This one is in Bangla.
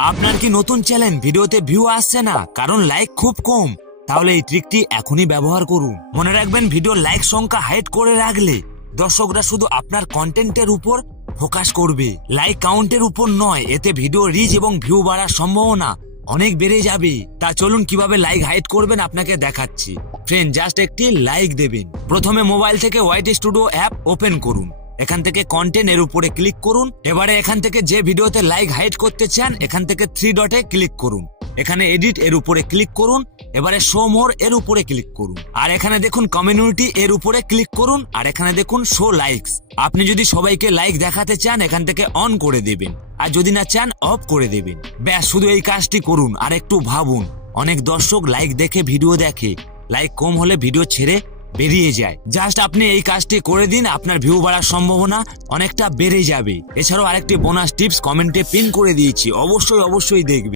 আপনার কি নতুন চ্যানেল ভিডিওতে ভিউ আসছে না কারণ লাইক খুব কম? তাহলে এই ট্রিকটি এখনই ব্যবহার করুন। মনে রাখবেন, ভিডিও লাইক সংখ্যা হাইড করে রাখলে দর্শকরা শুধু আপনার কন্টেন্টের উপর ফোকাস করবে, লাইক কাউন্টের উপর নয়। এতে ভিডিও রিচ এবং ভিউ বাড়ার সম্ভাবনা অনেক বেড়ে যাবে। তা চলুন কিভাবে লাইক হাইড করবেন আপনাকে দেখাচ্ছি। ফ্রেন্ড, জাস্ট একটি লাইক দেবেন। প্রথমে মোবাইল থেকে ওয়াইটি স্টুডিও অ্যাপ ওপেন করুন। এখান থেকে কন্টেন্ট এর উপরে ক্লিক করুন। এবারে এখান থেকে যে ভিডিওতে লাইক হাইড করতে চান এখান থেকে 3 ডটে ক্লিক করুন। এখানে এডিট এর উপরে ক্লিক করুন। এবারে শো মোর এর উপরে ক্লিক করুন। আর এখানে দেখুন কমিউনিটি এর উপরে ক্লিক করুন। আর এখানে দেখুন শো লাইকস। আপনি যদি সবাইকে লাইক দেখাতে চান এখান থেকে অন করে দেবেন, আর যদি না চান অফ করে দেবেন। ব্যাস, শুধু এই কাজটি করুন। আর একটু ভাবুন, অনেক দর্শক লাইক দেখে ভিডিও দেখে, লাইক কম হলে ভিডিও ছেড়ে বেরিয়ে যায়। জাস্ট আপনি এই কাজটি করে দিন, আপনার ভিউ বাড়ার সম্ভাবনা অনেকটা বেড়ে যাবে। এছাড়াও আরেকটি বোনাস টিপস কমেন্টে পিন করে দিয়েছি, অবশ্যই দেখবেন।